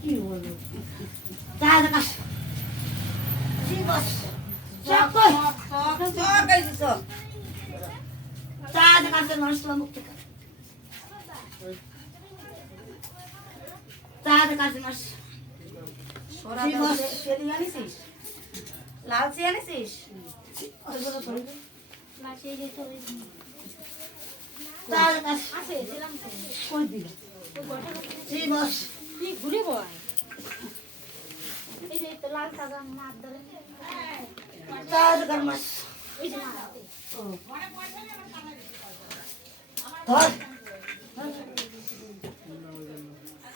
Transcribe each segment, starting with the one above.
কি বলো তাহলে কাজ জি বস সব কই সব গাইছি সব তাহলে কাজ নরসলা মুক্তি কর তাহলে কাজ নরস সোরা বস সেদি আনিছিস লাল চি আনিছিস ওইগুলো সরি লাচি এই তো তাহলে কাজ আছে দিলাম তো কই দিল জি বস কি ঘুরে বয় এই যে তো লাল সাদা মাছ ধরে তাহলে গরমাস এই যে মাছ ও ধর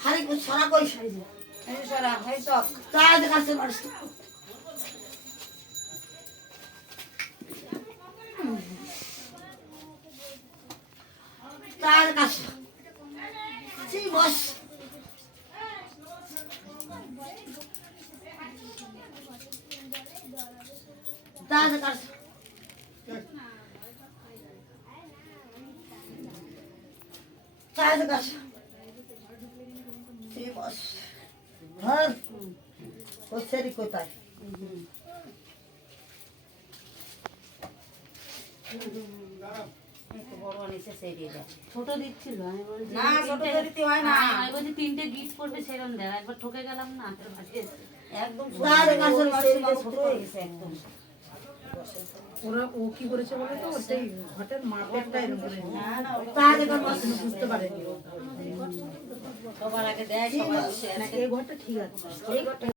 হারি কো সারা কই এই সারা হাই চক তাহলে কাছে মারছ তাহলে কাছে জি বস তাহলে কাছে তাহলে কাছে জি বস ধর কোসেরি কোথায় ছোট দিচ্ছিল আমি বলছি না ছোট দিতে হয় না আমি বলছি 3টে গিফট করবে সেরকম দেখ একবার ঠকে গেলাম না একদম তাহলে কাছে মারছিলে ছোট হয়ে গেছে একদম ওরা ও কি করেছে বলে তো সেই ঘটের মাপেরটা এরকম করে না না তাহলে কোন বুঝতে পারেনি সবার আগে দেয় সবার এই ঘরটা ঠিক আছে এই ঘরটা